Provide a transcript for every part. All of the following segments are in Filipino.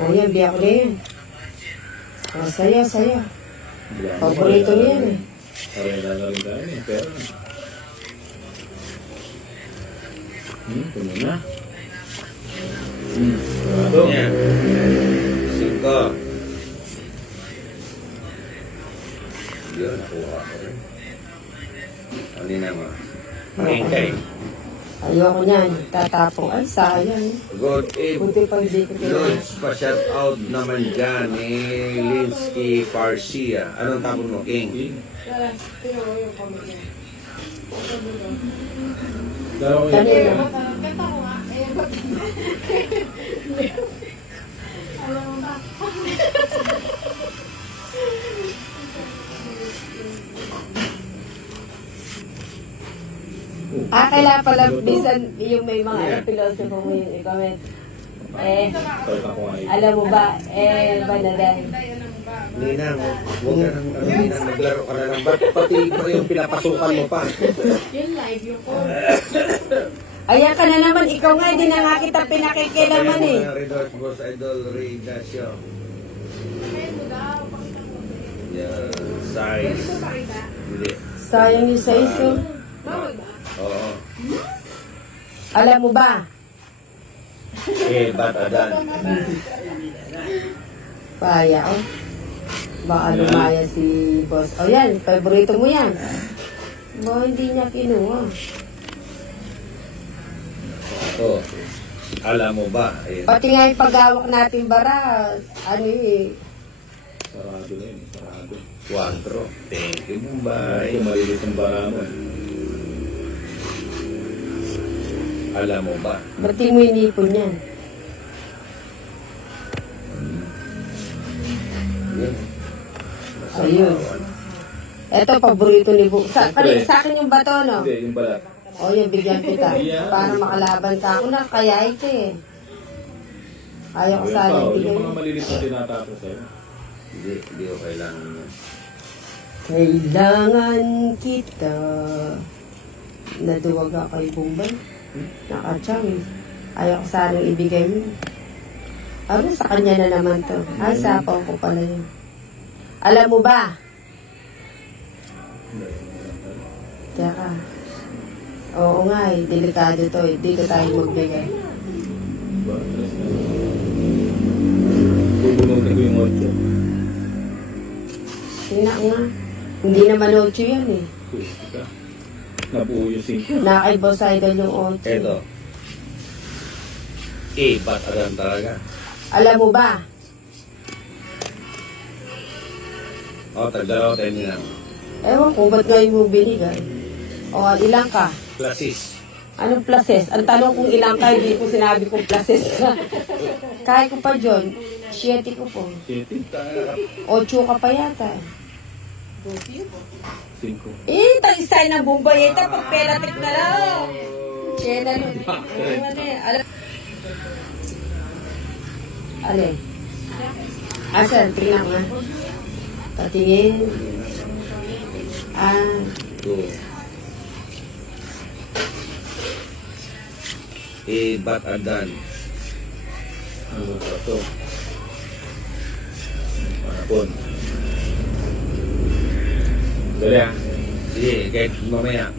O yan, biyak na yan. Saya, saya. Paborito niya yan eh. Karela na rin tayo eh, pero... Puno na. Sarado. Yan. 5. Yun, nakuha ko rin. Ano na mo? Hingkay. Ayoko niyan. Tatapong. Ay, sayang. Good Eve. Buti pa hindi ko Lodge, pa-shout out naman dyan ni Linsky Farsia. Anong tapon mo, King? Kanina. Kailangan pala, bisan yung may mga philosopher mo yung i-comment. Alam mo ba, ba na dahil? Ninang, huwag ka nang, Ninang, naglaro ka na lang. Ba't pati ito yung pinapasukan mo pa? Yung live, yung call. Ayan ka na naman, ikaw nga, hindi na nga kita pinakikilaman eh. Redor, Boss Idol, Ray Ignacio. Yeah, size. Hindi. Sayang yung size oh. Bawal ba? Oo. Alam mo ba? Ba't adan? Paya oh. Baka lumaya si boss. O yan, favorito mo yan. Ba, hindi niya kinuha. Oo. Alam mo ba? Pati nga yung paghawak natin bara, ano eh. Sarado na yun, sarado. 4. Thank you, Mumbai. Ito malilit ang bara mo. Alam mo ba? Ba't di mo inipon yan? Ayun. Ito, paborito ni Bu. Sa akin yung bato, no? Hindi, yung balat. O, yung bigyan kita. Para makalaban ka. Ako na, kaya ito eh. Ayaw ko sana Yung ibigay. mga malilit na tinatapos sa'yo. Hindi ko kailangan na. Kailangan kita. Naduwag ako kay Bumbay. Nakachang. Ayaw ko sana ibigay mo. Ano, sa kanya na naman to. Ay, sapaw ko pala yun. Alam mo ba? Teka. Oo nga eh, delikado to eh. Dito tayo magbigay. Bubunutin ko yung 8. Tingnan nga. Hindi naman 8 yan eh. Nabuo yung 5. Nakay Boss Idol yung 8. Eto. Ba't adan talaga? Alam mo ba? Tagdalaw tayo nila. Ewan ko, ba't ngayon mo binigay? O, ilang ka? Plasis. Anong plases? Ang tanong kung ilang ka, hindi ko sinabi kong plases. Kaya ko pa, John. 7 ko po. 7? 8 ka pa yata. 5. Tagisay ng Bombay. Ito, pagpelatrip na lang. Chena nun. Alin? Asan? Tingnan nga. Patingin. 2. Ba't adan? Ano ba ito? Manapon. Dali ah. Sige, kahit mamaya.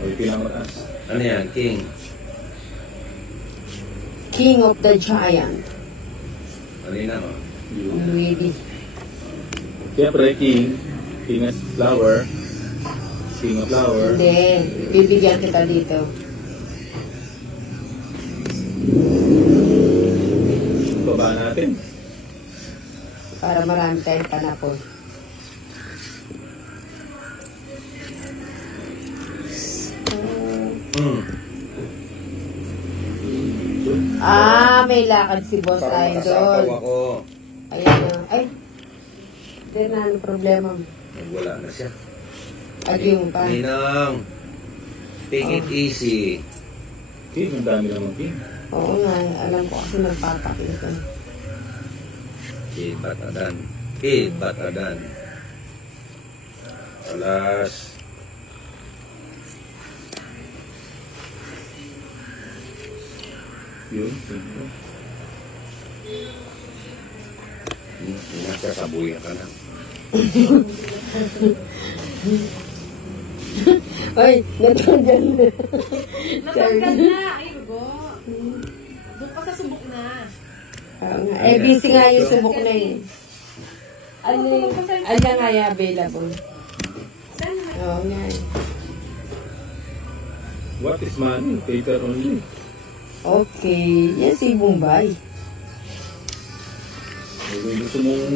Ay, pinamataas. Ano yan, King? King of the Giant. Ano yun mo? Luigi. Siyempre, King. King of flower. King of flower. Hindi. Bibigyan kita dito. Baba natin. Para marami tayong panapon. May lakad si Boss Parang Idol. makasapaw ako. Ayan na. Ay, hindi na ano problema mo. Wala na siya. Agyong pa. Ninang, take it easy. King, ang dami naman King. Oo nga, alam ko kasi nagpapakita. Ba't adan? Ba't adan? Alas. Yun, 5. Nagkasabuyan ka na. Ay, natanggal na. Natanggal na. Ay, go. Doon ka sa subok na. Eh, busy nga yung subok na yun. Ano nga yung available? Saan naman? Oo nga eh. What is money? Paper only. Okay. Yan si Bombay. Kung gusto mong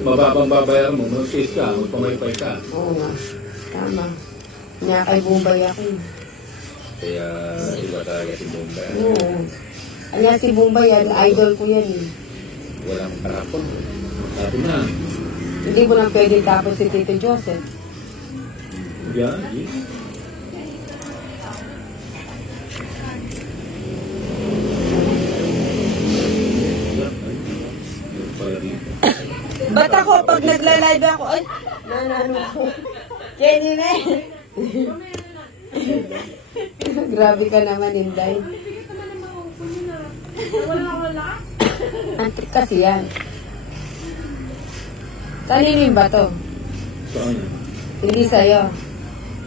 mababang babayaran mo, mag-face ka, magpamaypay ka. Oo nga. Tama. Nga kay Bombay ako. Kaya iba talaga si Bombay. Oo. Kaya si Bombay, idol ko yan eh. Walang karapon. Tapos na. Hindi mo lang pwede tapos si Tito Joseph. Yan, yes. Ba't ako, pag nagla-live ako, ay, nanano ko. Jenny na eh. Grabe ka naman, Inday. Bigit naman ng mga upo nyo na. Wala akong lakas. Antrik kasi yan. Kanino yung bato? Saan yan? Hindi sa'yo.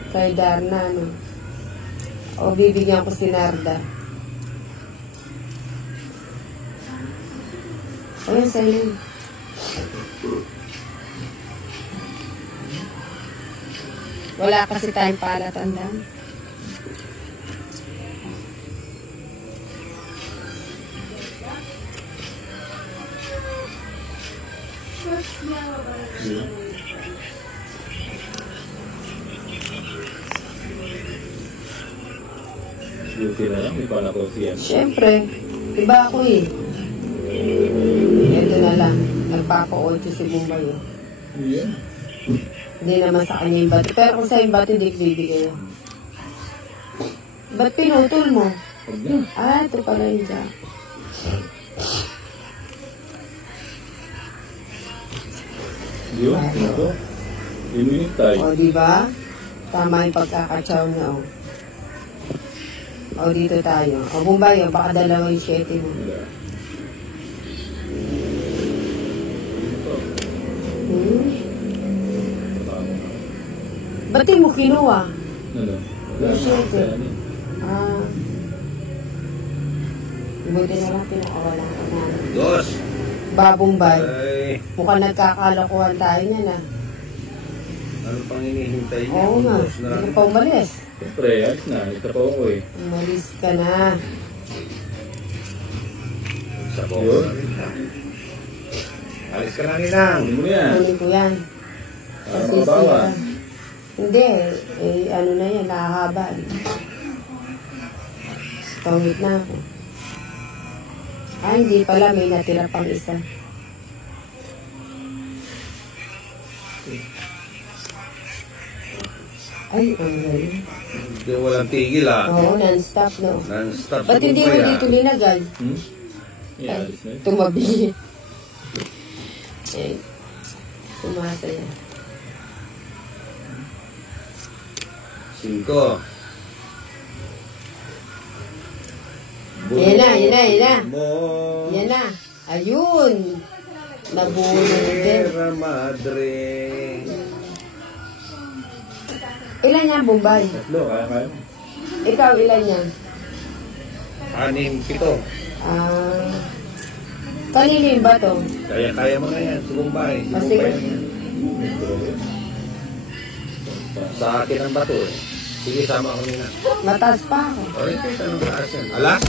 Kay Darna, no? O bibigyan ko si Narda. Ayun, sa'yo. Wala kasi tayong palatandaan. Guilty na lang, may pala ko siya. Siyempre, iba ako eh. Ito na lang. Nagpapa-8 si Bombay eh. Yeah. Hindi naman sa kanya yung bato. Pero kung sa yung bato, hindi ko bibigay yan. Ba't pinutol mo? Huwag na. Ah, ito pala yung jack. Di ba? Ito. Inuit tayo. O, diba? Tama yung pagkakatsaw niya, o. O, dito tayo. O, Bombay, o, baka 2 yung 7 mo. Wala. Hmm? Tama. Ba't di mo kinuha? Ano? Wala. Siyete. Ano? Ah. Buti na lang pinakawalan ka na. Dos! Babombay. Ay, Mukhang nagkakalokohan tayo niyan, ah. ano pang hinihintay niya? Oo nga. Dos na. Hindi ka pa umalis. Siyempre, ayos na. Ito pa ako eh. Umalis ka na. Sa Yun. boko na rin. Alis ka na, Ninang. Ano mo yan? Kunin ko yan. Para Kasi makabawan. hindi. Eh, ano na yan, nakahaba. Tawid na ako. Ah, hindi pala. May natira pang isa. Ay, ang galing. Hindi, walang tigil ah. Oo, non-stop, no? Non-stop sa Ba't hindi mo Bombay ah. dito linagay? Hmm? Yeah, Ay, alis na yun. tumabi. Eh, tumasa yan. 5. Yan na, yan na, yan na. Mo. Yan na. Ayun. Nabunod din. Sierra Madre. Ilan yan, Bombay? Tatlo, kaya mo. Ikaw, ilan yan? 6, 7. Ah, kanino yung bato? Kaya mo na yan, sa Bombay. Sa Kasi- Bombay na yan. Sa akin ang bato eh. Sige, sama ko nila. Mataas pa ako. O, ito, tanong taas yan. Alas?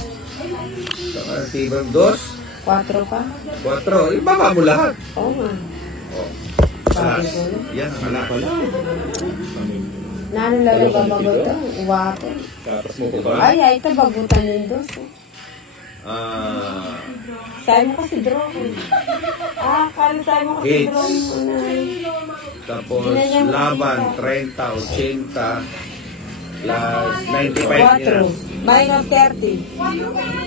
Saka, tibang 2, 4 pa? 4. Ibaba mo lahat. Oo nga. O, Sabi alas. ko na. Yan, alas pala. Nano lang ba mabuto? Uwapo. Tapos mo pa ba? Ay, ito bagutan yung dos. Ah, Sabi mo kasi drawing. Ah, kala sabi mo kasi Kids. drawing mo na. tapos Ginanyan mo laban, sila. 30, 80, plus 95 niya. 4. Minus 30.